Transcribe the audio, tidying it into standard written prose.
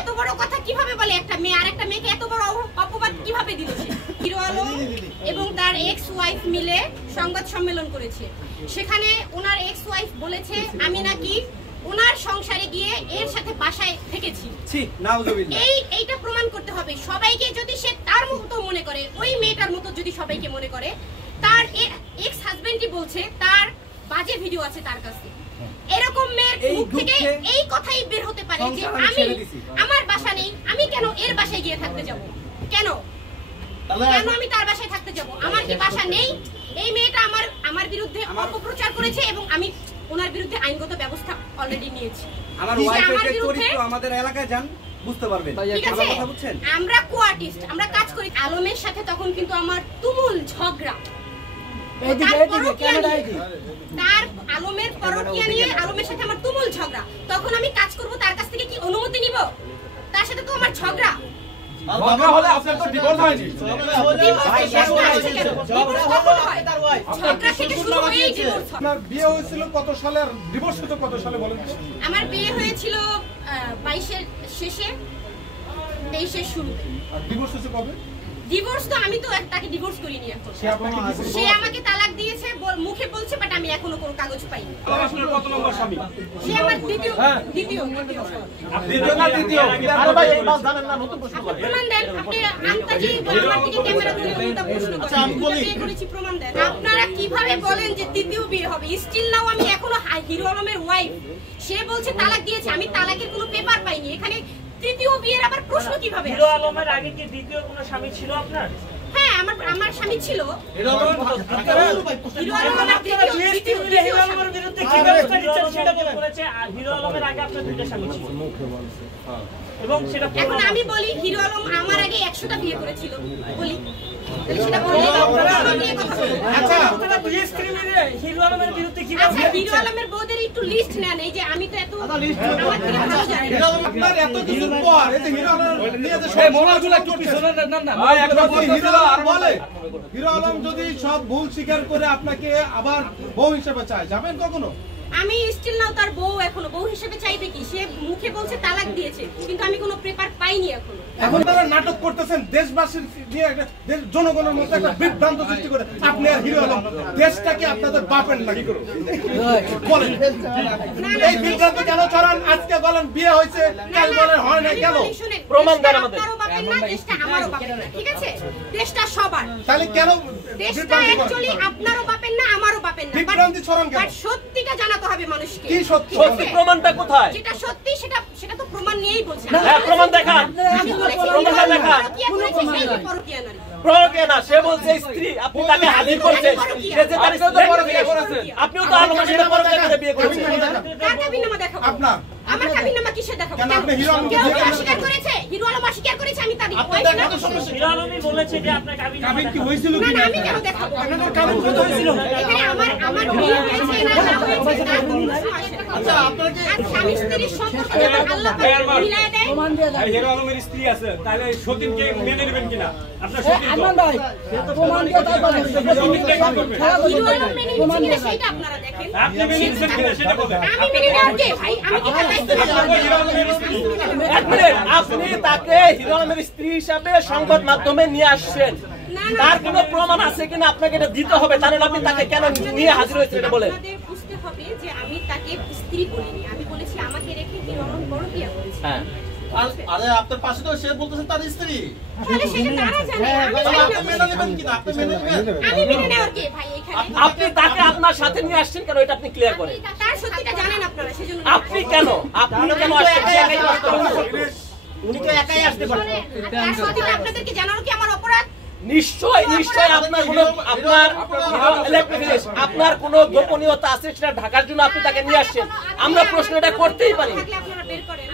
এত বড় কথা কিভাবে বলে একটা মেয়ে আর একটা মেয়েকে এত বড় অপবাদ কিভাবে দিচ্ছে? হিরো আলম এবং তার এক্স ওয়াইফ মিলে সংবাদ সম্মেলন করেছে। সেখানে ওনার এক্স ওয়াইফ বলেছে আমি নাকি ওনার সংসারে গিয়ে এর সাথে বাসায় থেকেছি। এইটা প্রমাণ করতে হবে সবাইকে। যদি সে তার মতো মনে করে, ওই মেয়েটার মতো যদি সবাইকে মনে করে, তার এক্স হাজবেন্ডই বলছে তার বাজে ভিডিও আছে তার কাছে। এরকম মেয়ের মুখ থেকে এই কথাই বের হতে পারে যে আমি আমার বাসা নেই, আমি কেন এর বাসায় গিয়ে থাকতে যাব? কেন আমি তার বাসায় থাকতে যাব? আমার কি বাসা নেই? এই মেয়েটা আমার বিরুদ্ধে অপপ্রচার করেছে এবং আমি ওনার বিরুদ্ধে আইনগত ব্যবস্থা অলরেডি নিয়েছি। আমার ওয়াইফের চরিত্র আমাদের এলাকায় যান বুঝতে পারবেন। ঠিক আছে, আমরা কো-আর্টিস্ট, আমরা কাজ করি। আলমের সাথে তখন কিন্তু আমার তুমুল ঝগড়া। তার আলমের পরকীয়া নিয়ে আলমের সাথে আমার তুমুল ঝগড়া। তখন আমি কাজ করব, তার কাছ থেকে কি অনুমতি নিব? তার সাথে তো আমার ঝগড়া। ঝগড়া হলে আপনার তো ডিভোর্স হয়নি। আপনার বিয়ে হয়েছিল কত সালে আর ডিভোর্স হতো কত সালে বলেন? আমার বিয়ে হয়েছিল 22-এর শেষে, 23-এর শুরুতে। আর ডিভোর্স হয়েছে কবে? ডিভোর্স তো আমি তো তাকে ডিভোর্স করিনি এখন। সে আমাকে তালাক দিয়েছে, মুখে বলছে, বাট আমি এখনো কোনো কাগজ পাইনি। আপনার কত নম্বর স্বামী? সে আমার দ্বিতীয়। দ্বিতীয় না তৃতীয়? আরে ভাই এই মাস জানেন না, নতুন প্রশ্ন করেন। প্রমাণ দেন আপনি। আন্তাজি আমার দিকে ক্যামেরা ধরে উল্টা প্রশ্ন করেন। আচ্ছা আমি বলি বিয়ে করেছি, প্রমাণ দেন। আপনারা কিভাবে বলেন যে দ্বিতীয় বিয়ে হবে? স্টিল নাও আমি এখনো হিরো আলমের ওয়াইফ। সে বলছে তালাক দিয়েছে, আমি তালাকের কোনো পেপার পাইনি। এখানে তৃতীয় বিয়ের আবার প্রশ্ন কিভাবে? হিরো আলমের আগে কি দ্বিতীয় কোনো স্বামী ছিল আপনার? হ্যাঁ, আমার স্বামী ছিল। হিরো আলমের বিরুদ্ধে কি ব্যবস্থা নিচ্ছেন সেটা বলেছে। হিরো আলমের আগে আপনার দুইটা স্বামী ছিল এবং সেটা এখন আমি বলি হিরো আলম আমার আগে 100টা বিয়ে করেছিল বলি, সেটা বলি। আচ্ছা আপনারা প্লিজ স্ক্রিনে হিরো আলমের বিরুদ্ধে কি ব্যবস্থা নিচ্ছেন? হিরো আলমের বউদের একটু লিস্ট নেন। এই যে আমি তো এত আমার থেকে ভালো জানি। আপনার এত কিছু পর এই যে হিরো আলম নিয়ে যে সব মোনাগুলো একটু পিছনে না ভাই, একটা হিরো আলম বলে হিরো আলম যদি সব ভুল স্বীকার করে আপনাকে আবার বউ হিসেবে চায়, যাবেন কখনো? আমি স্টিল নাও তার বউ, এখনো বউ হিসেবে চাইবে কি? সে মুখে বলছে তালাক দিয়েছে, কিন্তু আমি কোনো পেপার পাইনি এখনো। এখন তারা নাটক করতেছেন দেশবাসীর দিয়ে, জনগণের মধ্যে একটা বিভ্রান্ত সৃষ্টি করে। আপনি আর হিরো আলম দেশটাকে আপনাদের বাপের নাকি করুন বলেন? এই বিভ্রান্ত কেন ছড়ান? আজকে বলেন বিয়ে হয়েছে, কাল বলেন হয় না, কেন? প্রমাণ দেন আমাদের। আপনারও বাপের না, দেশটা আমারও বাপের না, ঠিক আছে? দেশটা সবার। তাহলে কেন দেশটা অ্যাকচুয়ালি আপনারও বাপের না, আমারও বাপের না। বিভ্রান্তি ছড়ান কেন? বাট সত্যিটা জানাতে হবে মানুষকে। কি সত্যি? সত্যি প্রমাণটা কোথায়? যেটা সত্যি সেটা তো প্রমাণ নিয়েই বলছি। হ্যাঁ, প্রমাণ দেখান। আমি বলেছি প্রমাণটা দেখান। পরকীয়া নারী। পরকীয়া না, সে বলছে স্ত্রী। আপনি তাকে হাজির করেছেন। সে যে তার স্ত্রী পরকীয়া করেছেন। আপনিও তো আলমের সাথে পরকীয়া করে বিয়ে করেছেন। কার কাবিননামা দেখাবো? আপনার আমার কাবিননামা কিসে দেখাবো? কেন আপনি হিরো আলমকে কেউ বিয়ে করেছেন? অস্বীকার করেছে? হিরো আলম অস্বীকার করেছে আমি তার আপনার ওয়াইফ না? দেখা তো সমস্যা। হিরো আলমই বলেছে যে আপনার কাবিন কি হয়েছিল না কি না, না? আমি কেন দেখাবো? আপনাদের কাবিন কত হয়েছিল? এখানে আমার বিয়ে হয়েছে না না হয়েছে তার কোনো প্রশ্ন আসে না। আচ্ছা আপনাকে আর স্বামী স্ত্রীর সম্পর্ক যখন আল্লাহ পাক মিলায় দেয়, হিরো আলমের স্ত্রী আছে, তাহলে সতীনকে মেনে নেবেন কিনা? আপনার সতীন হিরো আলম মেনে নিচ্ছে কিনা সেটা আপনারা দেখেন। আপনি মেনে নিচ্ছেন কিনা সেটা বলেন। আমি মেনে নেওয়ার কে ভাই? আমি কি তার দায়িত্ব নেব? আপনি তাকে হিরো আলমের স্ত্রী হিসাবে সংবাদ মাধ্যমে নিয়ে আসছেন। তার কোনো প্রমাণ আছে কিনা আপনাকে এটা দিতে হবে। তাহলে আপনি তাকে কেন নিয়ে হাজির হয়েছেন এটা বলেন। আপনাদের বুঝতে হবে যে আমি তাকে স্ত্রী বলিনি, আমি বলেছি আমাকে রেখে হিরো আলম পরকীয়া করেছে। হ্যাঁ, আরে আপনার পাশে তো সে বলতেছে তার স্ত্রী। তাহলে সেটা তারা জানে, আমি জানি আপনি না। মেনে নেবেন কিনা? আপনি মেনে নেবেন? আমি মেনে নেওয়ার কে ভাই এখানে? আপনি তাকে আপনার সাথে নিয়ে আসছেন কেন এটা আপনি ক্লিয়ার করেন। তার সত্যিটা জানেন আপনারা, সেজন্য আপনি কেন আসছেন? উনি তো একাই আসতে পারেন। তার সত্যিটা আপনাদেরকে জানানো কি আমার অপরাধ? নিশ্চয় আপনার কোনো গোপনীয়তা আছে সেটা ঢাকার জন্য আপনি তাকে নিয়ে আসছেন। আমরা প্রশ্নটা করতেই পারি। থাকলে আপনারা বের করেন।